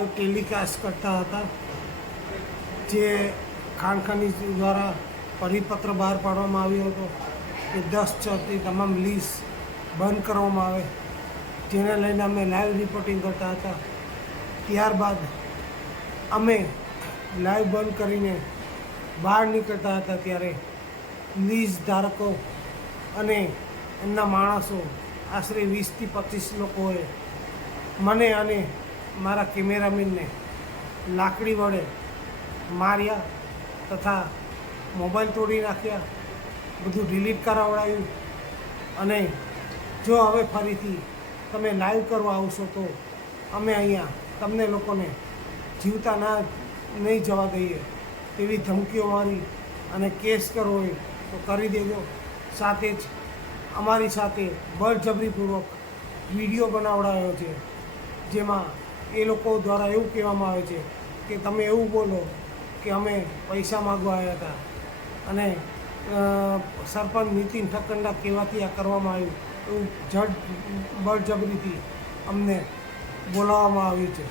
Live telecast કરતા હતા, જે ખાણ ખનીજ દ્વારા પરિપત્ર બહાર પાડવામાં આવ્યો હતો કે 10/6 તમામ લીઝ બંધ કરવામાં આવે, જેને લઈને અમે લાઈવ રિપોર્ટિંગ કરતા હતા. ત્યારબાદ અમે લાઈવ બંધ કરીને બહાર નીકળતા હતા ત્યારે લીઝ ધારકો અને એમના માણસો આશરે 20થી 25 લોકોએ મને અને મારા કેમેરામેનને લાકડી વડે માર્યા તથા મોબાઈલ તોડી નાખ્યા, બધું ડિલીટ કરાવડાવ્યું. અને જો હવે ફરીથી તમે લાઈવ કરવા આવશો તો અમે અહીંયા તમને લોકોને જીવતા નહીં જવા દઈએ તેવી ધમકીઓ મારી, અને કેસ કરવો હોય તો કરી દેજો. સાથે જ અમારી સાથે બળજબરીપૂર્વક વિડીયો બનાવડાયો છે, જેમાં એ લોકો દ્વારા એવું કહેવામાં આવે છે કે તમે એવું બોલો કે અમે પૈસા માગવા આવ્યા હતા, અને સરપંચ નીતિન ઠક્કરના કહેવાથી આ કરવામાં આવ્યું એવું બળજબરીથી અમને બોલાવવામાં આવ્યું છે.